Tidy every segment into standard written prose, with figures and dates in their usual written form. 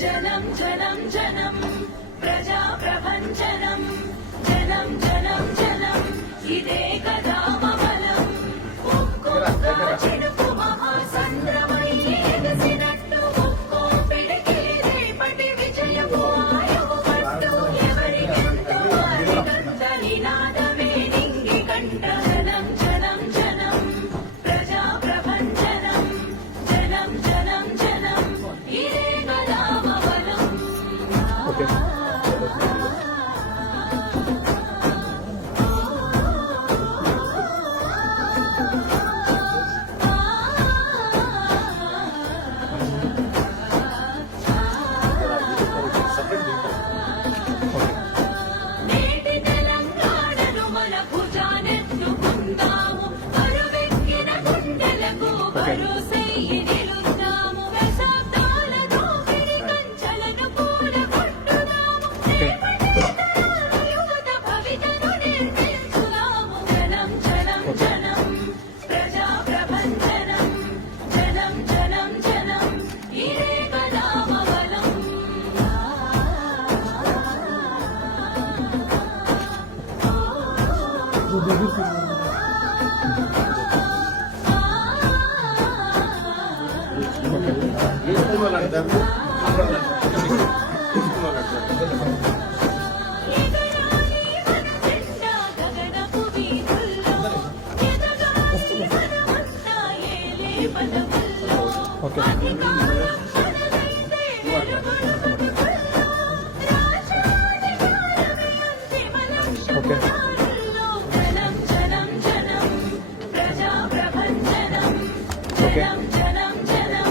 జనం జనం జనం ప్రజా ప్రభంజనం జనం జనం జనం ఇదే కదా మమలం ఒక్కొక్క చినుకు మహాసంద్రమై ఎగసినట్టు ఒక్కో పిడికిలి రేపటి విజయపు ఆయువు పట్టు ఎవరికెంతో అరిగంత నినాదమే నింగి కంట జనం జనం జనం ప్రజా ప్రభంజనం జనం జనం జనం ఇదే కదా మమలం నేటి తెలంగాణను మన భుజానెత్తుకుందాము బరువెక్కిన గుండెలకు భరోసెయ్యి నిలుద్దాము దశాబ్దాల దోపిడి కంచెలను కూలగొట్టుదాము రేపటి తరాల యువత భవితను నిర్మించుదాము జనం జనం జనం ప్రజా ప్రభంజనం జనం జనం జనం ఇదే కదా మమలం ఎగరాలి మన జెండా గగనపు వీధుల్లో ఎదగాలి మనమంతా ఏలే పదవుల్లో అధికారం మనదైతే వెలుగులు బతుకుల్లో రాజ్యాధికారమే అంతిమ లక్ష్యం దారుల్లో జనం జనం జనం ప్రజా ప్రభంజనం జనం జనం జనం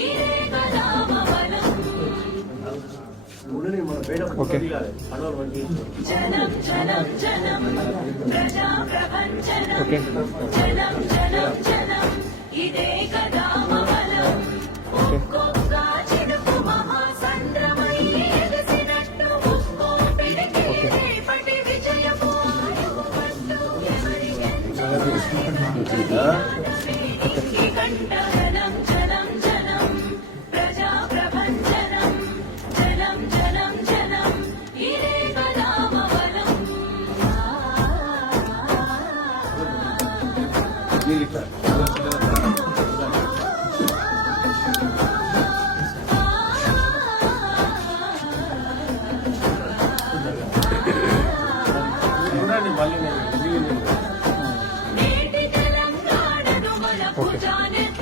ఇదే కదా మమలం జనం జనం జనం ప్రజా ప్రభంజనం జనం జనం జనం ఇదే కదా మమలం ఒక్కొక్క చినుకు మహాసంద్రమై ఎగసినట్టు ఒక్కో పిడికిలి రేపటి విజయపు ఆయువు పట్టు ఎవరికెంతో నినాదమే నింగి కంట జనం జనం జనం ప్రజా ప్రభంజనం జనం జనం జనం ఇదే కదా మమలం నేటి తెలంగాణను మన భుజానెత్తుకుందాము